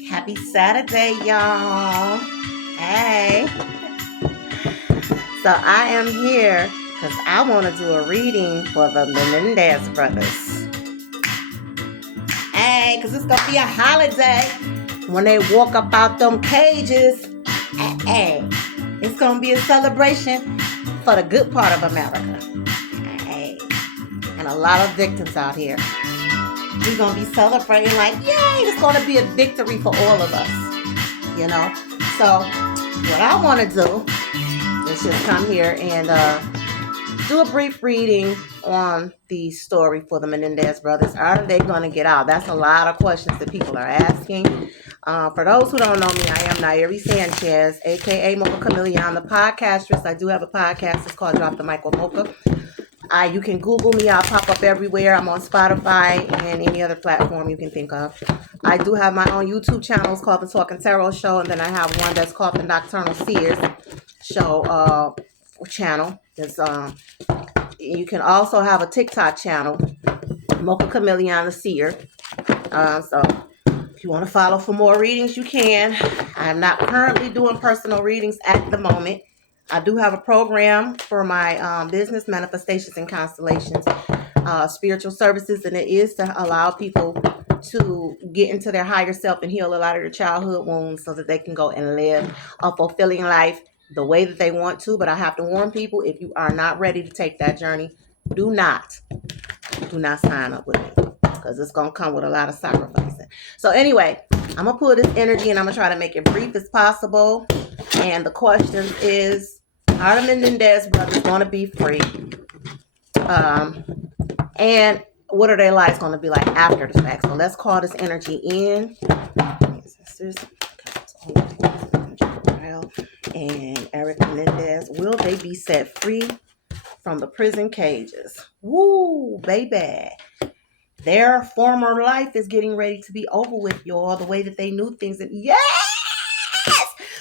Happy Saturday, y'all. Hey. So I am here because I want to do a reading for the Menendez brothers. Hey, because it's going to be a holiday when they walk up out them cages. Hey, it's going to be a celebration for the good part of America. Hey, and a lot of victims out here. We're going to be celebrating like, yay, it's going to be a victory for all of us. You know? So, what I want to do is just come here and do a brief reading on the story for the Menendez brothers. Are they going to get out? That's a lot of questions that people are asking. For those who don't know me, I am Yaaaay Sanchez, aka Mocha Chameleon, the podcastress. I do have a podcast. It's called Drop the Mic with Mocha. You can Google me. I'll pop up everywhere. I'm on Spotify and any other platform you can think of. I do have my own YouTube channel. It's called The Talking Tarot Show. And then I have one that's called The Nocturnal Seers Show channel. It's, you can also have a TikTok channel, Mocha Chameleon the Seer. So if you want to follow for more readings, you can. I'm not currently doing personal readings at the moment. I do have a program for my business, Manifestations and Constellations, spiritual services, and it is to allow people to get into their higher self and heal a lot of their childhood wounds so that they can go and live a fulfilling life the way that they want to. But I have to warn people, if you are not ready to take that journey, do not sign up with me, because it's going to come with a lot of sacrificing. So anyway, I'm going to pull this energy and I'm going to try to make it brief as possible. And the question is, are the Menendez brothers going to be free? And what are their lives going to be like after the fact? So let's call this energy in. And Erik and Lyle, will they be set free from the prison cages? Woo, baby. Their former life is getting ready to be over with, y'all. The way that they knew things. And yes!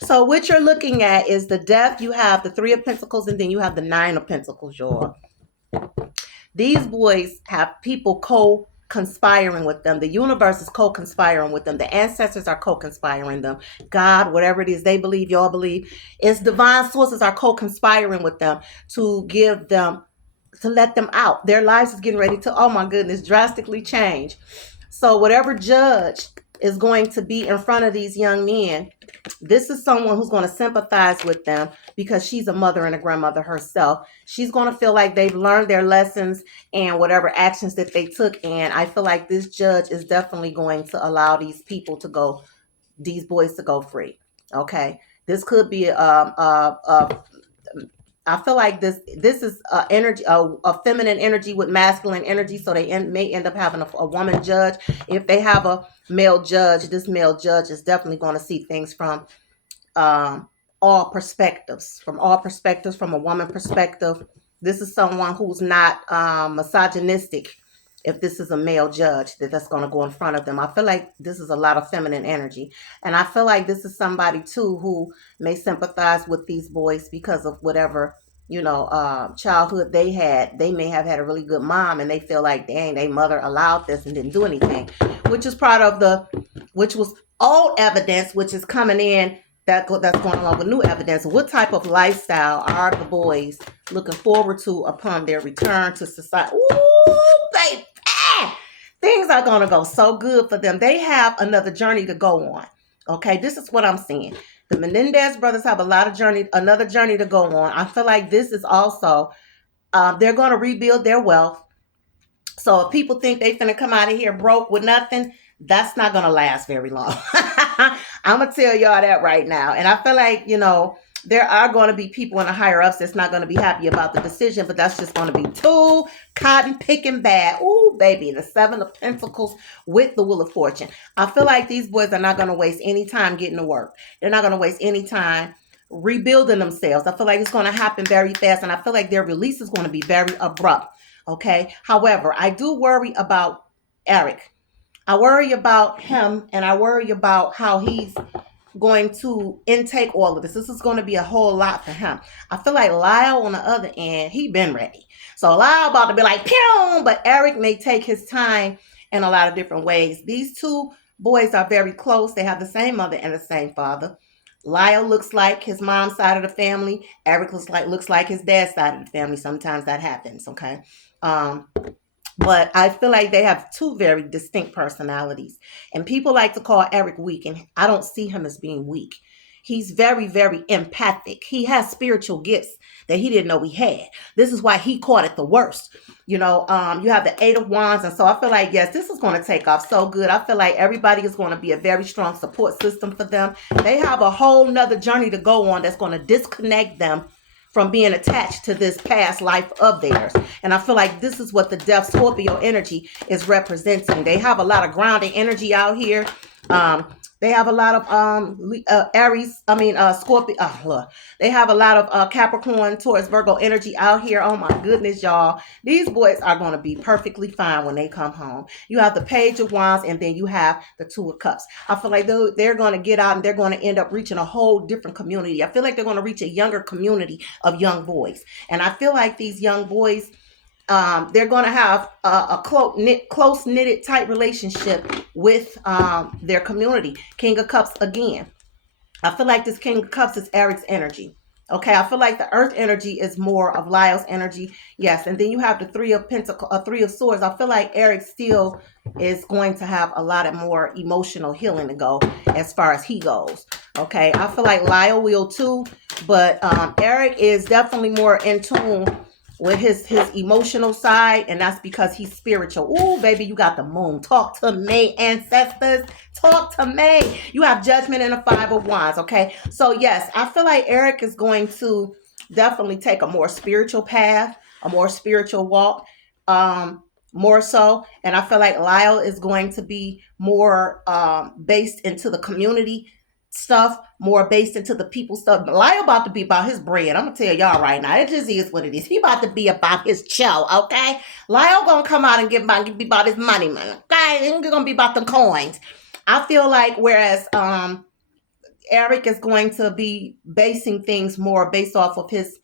So what you're looking at is the Death. You have the Three of Pentacles, and then you have the Nine of Pentacles, y'all. These boys have people co-conspiring with them. The universe is co-conspiring with them. The ancestors are co-conspiring them. God, whatever it is they believe, y'all believe. It's divine sources are co-conspiring with them to give them, to let them out. Their lives is getting ready to, oh my goodness, drastically change. So whatever judge is going to be in front of these young men, this is someone who's going to sympathize with them because she's a mother and a grandmother herself. She's going to feel like they've learned their lessons and whatever actions that they took. And I feel like this judge is definitely going to allow these people to go, these boys to go free. Okay. This could be I feel like this is energy, a feminine energy with masculine energy. So they may end up having a woman judge. If they have a male judge, this male judge is definitely going to see things from all perspectives. From a woman perspective. This is someone who's not misogynistic. If this is a male judge that's going to go in front of them, I feel like this is a lot of feminine energy. And I feel like this is somebody too who may sympathize with these boys because of whatever, childhood they had. They may have had a really good mom and they feel like, dang, their mother allowed this and didn't do anything, which is which was old evidence, which is coming in that's going along with new evidence. What type of lifestyle are the boys looking forward to upon their return to society? Ooh, baby. Things are going to go so good for them. They have another journey to go on. Okay, this is what I'm saying. The Menendez brothers have another journey to go on. I feel like this is also, they're going to rebuild their wealth. So if people think they finna come out of here broke with nothing, that's not going to last very long. I'm going to tell y'all that right now. And I feel like, there are going to be people in the higher ups that's not going to be happy about the decision, but that's just going to be too cotton picking bad. Ooh, baby, the Seven of Pentacles with the Wheel of Fortune. I feel like these boys are not going to waste any time getting to work. They're not going to waste any time rebuilding themselves. I feel like it's going to happen very fast, and I feel like their release is going to be very abrupt. Okay. However, I do worry about Erik. I worry about him, and I worry about how he's going to intake all of this. This is going to be a whole lot for him. I feel like Lyle on the other end, he been ready. So Lyle about to be like, pew, but Erik may take his time in a lot of different ways. These two boys are very close. They have the same mother and the same father. Lyle looks like his mom's side of the family. Erik looks like his dad's side of the family. Sometimes that happens. Okay. Um, but I feel like they have two very distinct personalities. And people like to call Erik weak, and I don't see him as being weak. He's very, very empathic. He has spiritual gifts that he didn't know he had. This is why he caught it the worst. You have the Eight of Wands, and so I feel like, yes, this is going to take off so good. I feel like everybody is going to be a very strong support system for them. They have a whole nother journey to go on that's going to disconnect them from being attached to this past life of theirs. And I feel like this is what the Death Scorpio energy is representing. They have a lot of grounding energy out here. They have a lot of Scorpio. Look, they have a lot of Capricorn, Taurus, Virgo energy out here. Oh my goodness, y'all. These boys are going to be perfectly fine when they come home. You have the Page of Wands, and then you have the Two of Cups. I feel like they're going to get out and they're going to end up reaching a whole different community. I feel like they're going to reach a younger community of young boys. And I feel like these young boys, they're going to have a close knitted tight relationship with their community. King of Cups again. I feel like this King of Cups is Erik's energy. Okay, I feel like the Earth energy is more of Lyle's energy. Yes, and then you have the Three of Swords. I feel like Erik still is going to have a lot of more emotional healing to go as far as he goes. Okay, I feel like Lyle will too, but Erik is definitely more in tune with his emotional side, and that's because he's spiritual. Ooh, baby, you got the moon. Talk to me, ancestors. Talk to me. You have Judgment and the Five of Wands. Okay, so yes, I feel like Erik is going to definitely take a more spiritual path, a more spiritual walk, more so. And I feel like Lyle is going to be more based into the community stuff, more based into the people stuff. Lyle about to be about his bread. I'm gonna tell y'all right now. It just is what it is. He about to be about his show, okay? Lyle gonna come out and be about his money, man. Okay, he's gonna be about the coins. I feel like whereas Erik is going to be basing things more based off of his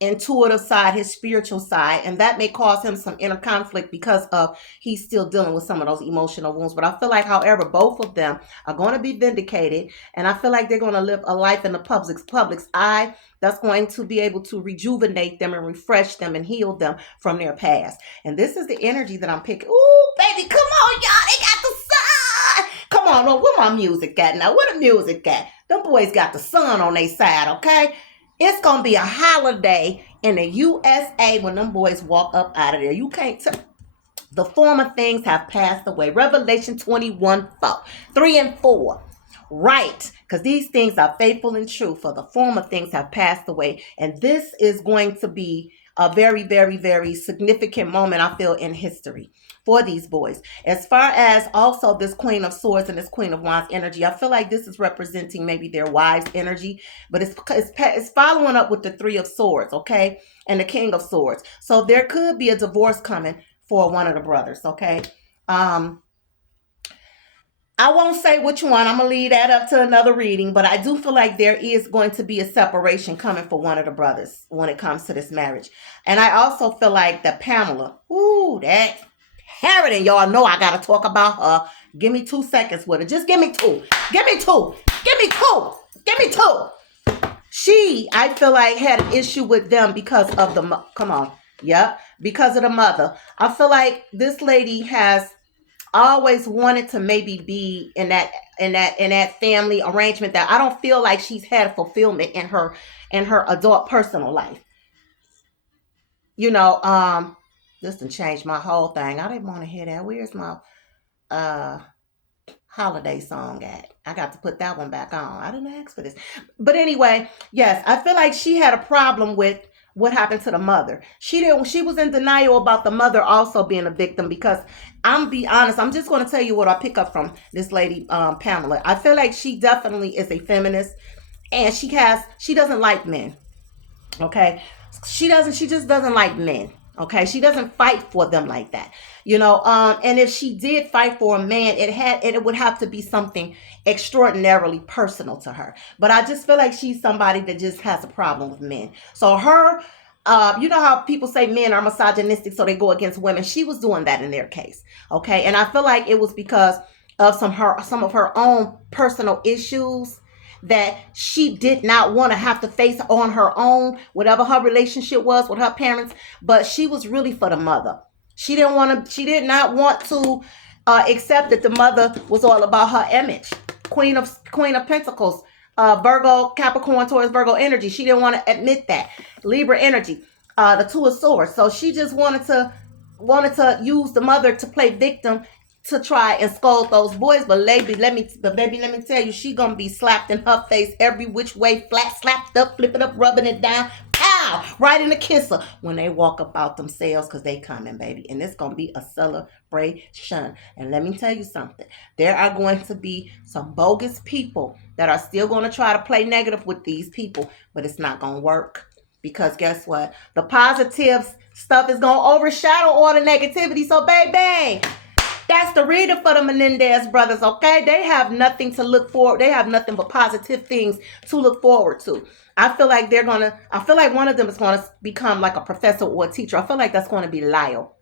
intuitive side, his spiritual side, and that may cause him some inner conflict because of he's still dealing with some of those emotional wounds. But I feel like, however, both of them are going to be vindicated, and I feel like they're going to live a life in the public's eye that's going to be able to rejuvenate them and refresh them and heal them from their past. And this is the energy that I'm picking. Ooh, baby, come on, y'all. They got the sun. Come on, no, where my music at now? Where the music at? Them boys got the sun on their side, okay? It's going to be a holiday in the USA when them boys walk up out of there. You can't tell. The former things have passed away. Revelation 21:4, 3 and 4. Right. Because these things are faithful and true. For the former things have passed away. And this is going to be a very, very, very significant moment, I feel, in history for these boys. As far as also this Queen of Swords and this Queen of Wands energy, I feel like this is representing maybe their wives' energy, but it's following up with the Three of Swords, okay, and the King of Swords. So there could be a divorce coming for one of the brothers, okay. I won't say which one. I'm going to leave that up to another reading, but I do feel like there is going to be a separation coming for one of the brothers when it comes to this marriage. And I also feel like that Pamela, ooh, that Harridan, y'all know I got to talk about her. Give me 2 seconds with her. Just give me two. Give me two. Give me two. Give me two. She, I feel like, had an issue with them because of the, come on. Yep. Because of the mother. I feel like this lady has always wanted to maybe be in that family arrangement that I don't feel like she's had fulfillment in her adult personal life. This done changed my whole thing. I didn't want to hear that. Where's my uh holiday song at? I got to put that one back on. I didn't ask for this. But anyway, yes, I feel like she had a problem with what happened to the mother. She was in denial about the mother also being a victim, because I'm be honest, I'm just going to tell you what I pick up from this lady, Pamela. I feel like she definitely is a feminist, and she doesn't like men. Okay. She just doesn't like men. Okay. She doesn't fight for them like that. And if she did fight for a man, it would have to be something extraordinarily personal to her. But I just feel like she's somebody that just has a problem with men. So her, you know how people say men are misogynistic, so they go against women. She was doing that in their case. Okay. And I feel like it was because of some of her own personal issues that she did not want to have to face on her own, whatever her relationship was with her parents. But she was really for the mother. She did not want to accept that the mother was all about her image. Queen of Pentacles, Virgo, Capricorn, Taurus, Virgo energy. She didn't want to admit that. Libra energy, the Two of Swords. So she just wanted to use the mother to play victim to try and scold those boys. But baby, let me tell you, she gonna be slapped in her face every which way, flat, slapped up, flipping up, rubbing it down, pow, right in the kisser when they walk about themselves, because they coming, baby. And it's gonna be a celebration. And let me tell you something. There are going to be some bogus people that are still gonna try to play negative with these people, but it's not gonna work. Because guess what? The positives stuff is going to overshadow all the negativity. So, baby, that's the reader for the Menendez brothers, okay? They have nothing to look forward. They have nothing but positive things to look forward to. I feel like one of them is going to become like a professor or a teacher. I feel like that's going to be Lyle.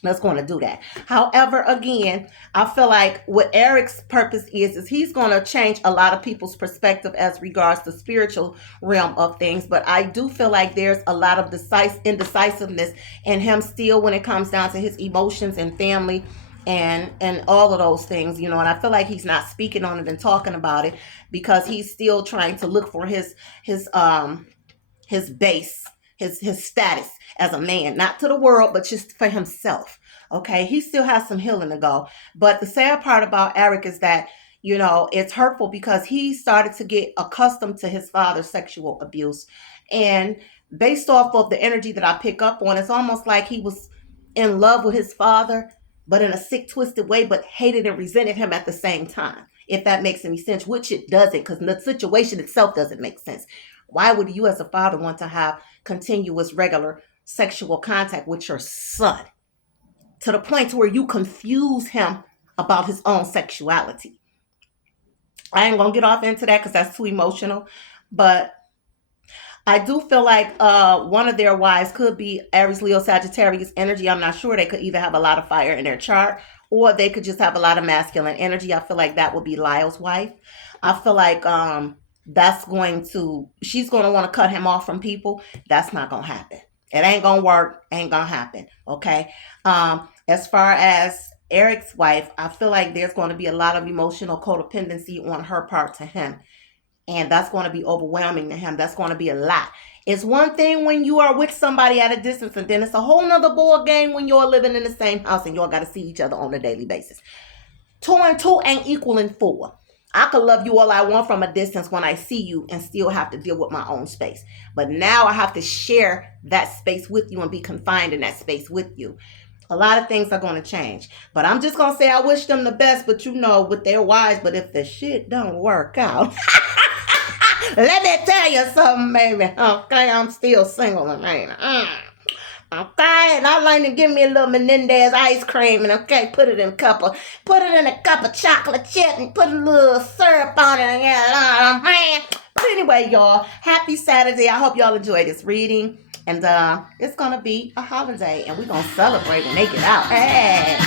That's going to do that. However, again, I feel like what Erik's purpose is he's going to change a lot of people's perspective as regards the spiritual realm of things. But I do feel like there's a lot of indecisiveness in him still when it comes down to his emotions and family and all of those things, and I feel like he's not speaking on it and talking about it because he's still trying to look for his base, his status as a man, not to the world, but just for himself. Okay, he still has some healing to go. But the sad part about Erik is that, it's hurtful because he started to get accustomed to his father's sexual abuse. And based off of the energy that I pick up on, it's almost like he was in love with his father, but in a sick, twisted way, but hated and resented him at the same time. If that makes any sense, which it doesn't, because the situation itself doesn't make sense. Why would you as a father want to have continuous, regular sexual contact with your son to the point to where you confuse him about his own sexuality? I ain't gonna get off into that because that's too emotional, but I do feel like one of their wives could be Aries, Leo, Sagittarius energy. I'm not sure. They could either have a lot of fire in their chart or they could just have a lot of masculine energy. I feel like that would be Lyle's wife. I feel like she's going to want to cut him off from people. That's not going to happen. It ain't going to work. Ain't going to happen. Okay. As far as Erik's wife, I feel like there's going to be a lot of emotional codependency on her part to him. And that's going to be overwhelming to him. That's going to be a lot. It's one thing when you are with somebody at a distance, and then it's a whole nother ball game when you're living in the same house and y'all got to see each other on a daily basis. 2 and 2 ain't equaling 4. I could love you all I want from a distance when I see you and still have to deal with my own space. But now I have to share that space with you and be confined in that space with you. A lot of things are going to change. But I'm just going to say I wish them the best, but with their wives. But if the shit don't work out... Let me tell you something, baby. Okay, I'm still single, and man. Okay, and I learned to give me a little Menendez ice cream, and put it in a cup of chocolate chip, and put a little syrup on it, and But anyway, y'all, happy Saturday. I hope y'all enjoy this reading, and it's gonna be a holiday, and we're gonna celebrate when they get out. Hey.